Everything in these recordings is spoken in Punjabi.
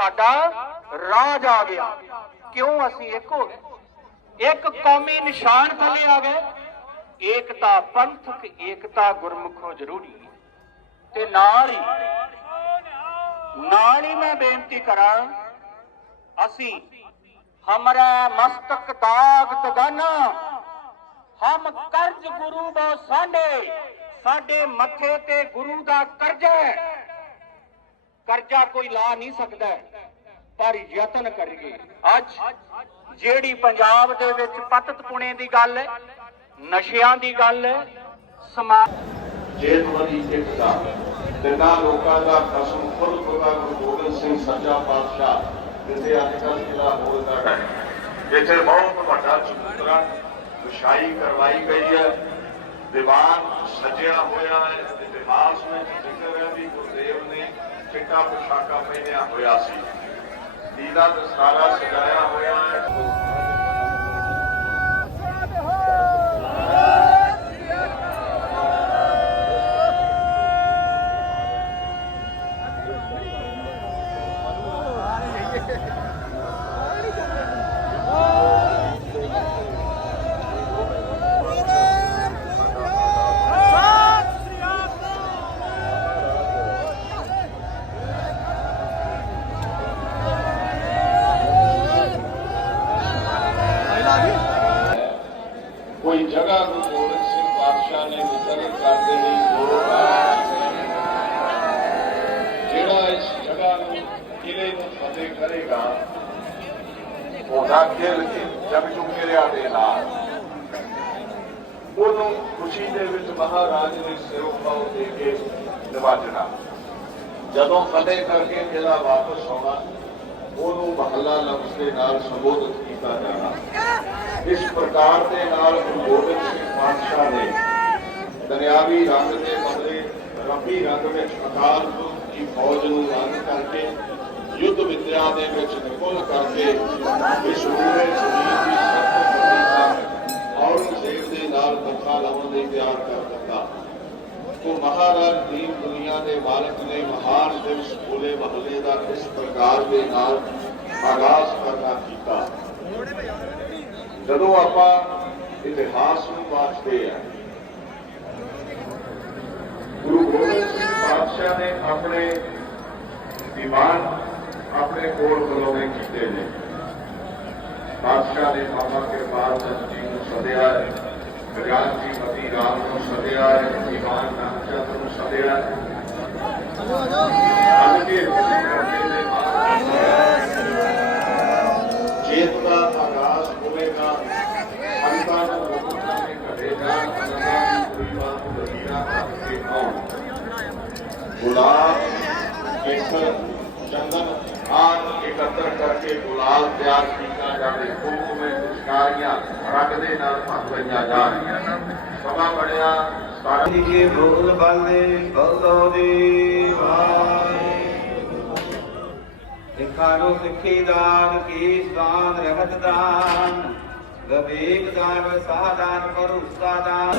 ਸਾਡਾ ਰਾਜ ਆ ਗਿਆ। ਕਿਉਂ ਅਸੀਂ ਇੱਕ ਹੋ ਗਏ ਇੱਕ ਕੌਮੀ ਨਿਸ਼ਾਨ ਥੱਲੇ ਆ ਗਏ। ਏਕਤਾ ਪੰਥਕ, ਏਕਤਾ ਗੁਰਮੁਖੋਂ ਜ਼ਰੂਰੀ। ਤੇ ਨਾਲ ਹੀ ਨਾਲ ਹੀ ਮੈਂ ਬੇਨਤੀ ਕਰਾਂ, ਅਸੀਂ ਹਮਰਾ ਮਸਤਕ ਦਾਗ ਦਗਾਨਾ ਹਮ ਕਰਜ ਗੁਰੂ ਬੋ ਸਾਡੇ ਸਾਡੇ ਮੱਥੇ ਤੇ ਗੁਰੂ ਦਾ ਕਰਜ਼ਾ ਹੈ। ਕਰਜ਼ਾ ਕੋਈ ਲਾ ਨਹੀਂ ਸਕਦਾ ਪਰ ਯਤਨ ਕਰੀਏ ਅੱਜ ਜਿਹੜੀ ਪੰਜਾਬ ਦੇ ਵਿੱਚ ਪਤਤ ਪੁਣੇ ਦੀ ਗੱਲ ਹੈ, ਨਸ਼ਿਆਂ ਦੀ ਗੱਲ ਹੈ ਸਮਾਜ ਜੇਤਵਰੀ ਇੱਕ ਦਾ ਤਿੰਨਾਂ ਲੋਕਾਂ ਦਾ ਕਸਮ ਖੁਦ ਖੁਦਾ ਗੁਰੂ ਗੋਬਿੰਦ ਸਿੰਘ ਸੱਚਾ ਪਾਤਸ਼ਾਹ, ਜਿੱਥੇ ਅੱਜ ਕੱਲ੍ਹ ਕਿਲਾ ਬੋਲਦਾ ਹੈ ਇੱਥੇ ਬਹੁਤ ਵੱਡਾ ਚਬੂਤਰਾ ਵਿਛਾਈ ਕਰਵਾਈ ਗਈ ਹੈ, ਦੀਵਾਨ ਸਜਿਆ ਹੋਇਆ ਹੈ, ਇਤਿਹਾਸ ਵਿੱਚ ਜ਼ਿਕਰ ਹੈ ਵੀ ਗੁਰਦੇਵ ਨੇ ਚਿੱਟਾ ਪੋਸ਼ਾਕਾ ਪਹਿਨਿਆ ਹੋਇਆ ਸੀ। ਲੀਲਾ ਦਸਤਾਰਾ ਸਜਾਇਆ ਹੋਇਆ ਹੈ ਕੋਈ ਜਗ੍ਹਾ ਗੁਰੂ ਗੋਬਿੰਦ ਸਿੰਘ ਪਾਤਸ਼ਾਹ ਨੇ ਮੁਕਰਰ ਕਰ ਦੇਣੀ ਜਿਹੜਾ ਇਸ ਜਗ੍ਹਾ ਨੂੰ ਕਿਲੇ ਨੂੰ ਫਤਿਹ ਕਰੇਗਾ? ਉਹਦਾ ਖੇਲ ਕੇ ਜਗ ਜੁਗਿਰਿਆ ਦੇ ਨਾਲ। ਉਹਨੂੰ ਖੁਸ਼ੀ ਦੇ ਵਿੱਚ ਮਹਾਰਾਜ ਨੇ ਸਿਰੋਂ ਪਾਉ ਦੇ ਕੇ ਨਿਵਾਜਣਾ। ਜਦੋਂ ਫਤਿਹ ਕਰਕੇ ਕਿਲਾ ਵਾਪਸ ਆਉਣਾ, ਉਹਨੂੰ ਮਹੱਲਾ ਲਫ਼ਜ਼ ਦੇ ਨਾਲ ਸੰਬੋਧਿਤ ਕੀਤਾ ਜਾਣਾ। ਇਸ ਪ੍ਰਕਾਰ ਦੇ ਨਾਲ ਗੁਰੂ ਗੋਬਿੰਦ ਸਿੰਘ ਪਾਤਸ਼ਾਹ ਨੇ ਦਰਿਆਵੀ ਰੰਗ ਦੇ ਬਦਲੇ ਰੱਬੀ ਰੰਗ ਵਿੱਚ ਅਕਾਲ ਪੁਰਖ ਦੀ ਫੌਜ ਨੂੰ ਰੰਗ ਕਰਕੇ, ਯੁੱਧ ਵਿਦਿਆ ਦੇ ਵਿੱਚ ਨਿਪੁੰਨ ਕਰਕੇ, ਇਸ ਪੂਰੇ ਜ਼ਮੀਨ ਦੀ ਸਖਤ ਬੰਦੀ ਔਰੰਗਜ਼ੇਬ ਦੇ ਨਾਲ ਮੱਥਾ ਲਾਉਣ ਲਈ ਤਿਆਰ ਕਰ ਦਿੱਤਾ। ਕੋ ਮਹਾਰਾਜ ਦੀਨ ਦੁਨੀਆ ਦੇ ਮਾਲਕ ਨੇ ਮਹਾਨ ਦਿਵਸ ਭੋਲੇ ਮਹੱਲੇ ਦਾ ਇਸ ਪ੍ਰਕਾਰ ਦੇ ਨਾਲ ਆਗਾਜ਼ ਕਰਨਾ ਕੀਤਾ। ਜਦੋਂ ਆਪਾਂ ਇਤਿਹਾਸ ਨੂੰ ਵਾਚਦੇ ਆ ਗੁਰੂ ਗੋਬਿੰਦ ਸਿੰਘ ਪਾਤਸ਼ਾਹ ਨੇ ਆਪਣੇ ਦੀਵਾਨ ਆਪਣੇ ਕੋਲ ਬੁਲਾਉਣੇ ਕੀਤੇ ਨੇ ਬਾਦਸ਼ਾਹ ਨੇ ਬਾਬਾ ਕਿਰਪਾਲ ਚੰਦ ਜੀ ਨੂੰ ਸੱਦਿਆ ਹੈ ਗਜਾਨ ਜੀ ਮਤੀ ਰਾਮ ਨੂੰ ਸੱਦਿਆ ਹੈ ਦੀਵਾਨ ਨਾਮਚੰਦ ਨੂੰ ਸੱਦਿਆ ਹੈ ਅੱਜ ਕੇ ਕਰਦੇ ਦੇ ਜੇਤ ਦਾ ਆਗਾਜ਼ ਹੋਵੇਗਾ ਸੰਤਾਂ ਨੂੰ ਲੋਕਾਂ ਨੇ ਘਟੇਗਾ ਸੰਤਾਂ ਦੀ ਪਰਿਵਾਰ ਨੂੰ ਵਸੀਲਾ ਕਰਕੇ ਆਉਣ ਗੁਲਾਬ ਕੇਸਰ ਚੰਦਨ ਆਦ ਇਕੱਤਰ ਕਰਕੇ ਗੁਲਾਲ ਤਿਆਰ ਕੀਤਾ ਜਾਵੇ। ਕੁਮਕੁਮੇ ਪਿਚਕਾਰੀਆਂ ਰੰਗ ਦੇ ਨਾਲ ਭਰ ਲਈਆਂ ਜਾਣਗੀਆਂ ਸਭਾ ਬਣਿਆ ਸਾਰਾ ਜੀ ਬੋਲ ਬਾਲੇ, ਬੋਲੋ ਦੀ ਵਾਹਿ ਸਿਖਾਰੋ ਸਿੱਖੀ ਦਾਨ, ਕੀਸ ਦਾਨ ਰਹਿਤ ਦਾਨ। ਵਿਵੇਕ ਦਾਨ ਸਾਧਾਨ ਭਰੋਸਾ ਦਾਨ।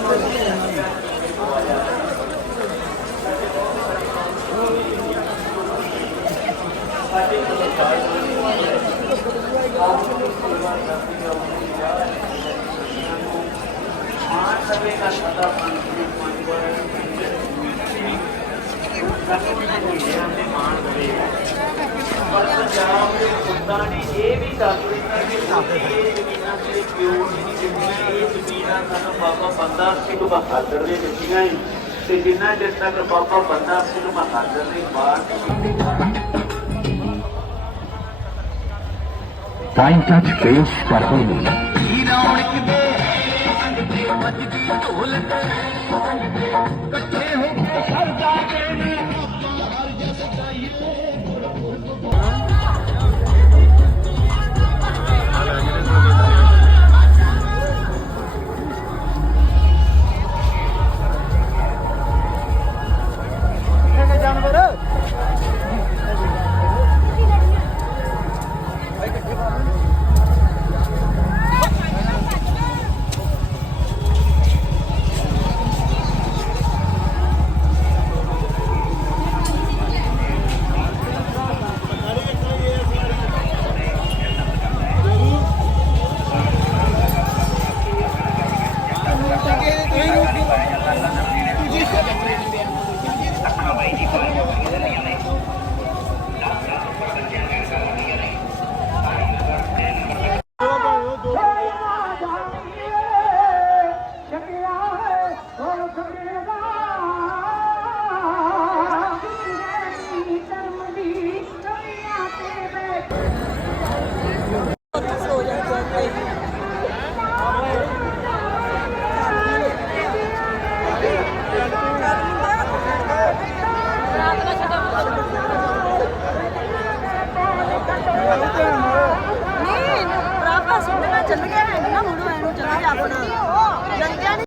ਬਾਬਾ ਬੰਦਾ ਸਿੰਘ ਬਹਾਦਰ ਦੇ ਦਿੱਤੀਆਂ ਸੀ ਤੇ ਜਿੰਨਾ ਚਿਰ ਤੱਕ ਬਾਬਾ ਬੰਦਾ ਸਿੰਘ ਬਹਾਦਰ ਨੇ ਬਾਹਰ Fine touch face performance. ਰੌਣਕ ਦੇ ਸੰਗ ਤੇ ਵੱਜਦੀ ਢੋਲ ਤੇ। ਕੱਟੋ vai de.